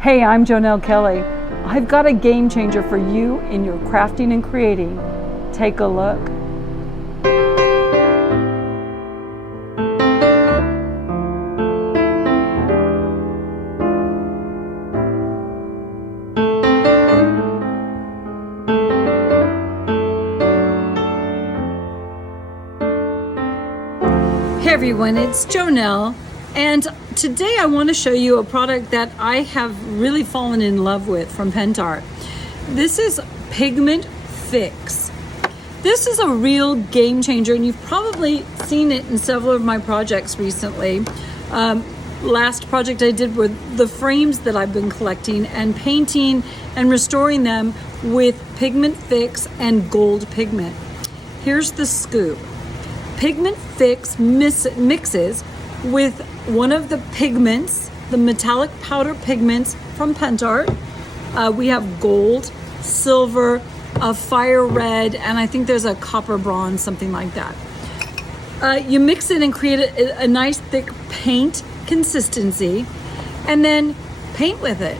Hey, I'm Jonelle Kelly. I've got a game changer for you in your crafting and creating. Take a look. Hey everyone, it's Jonelle, and today I want to show you a product that I have really fallen in love with from Pentart. This is Pigment Fix. This is a real game changer, and you've probably seen it in several of my projects recently. Last project I did were the frames that I've been collecting and painting and restoring them with Pigment Fix and gold pigment. Here's the scoop. Pigment Fix mixes with one of the pigments, the metallic powder pigments from Pentart. We have gold, silver, a fire red, and I think there's a copper bronze, something like that. You mix it and create a nice thick paint consistency, and then paint with it.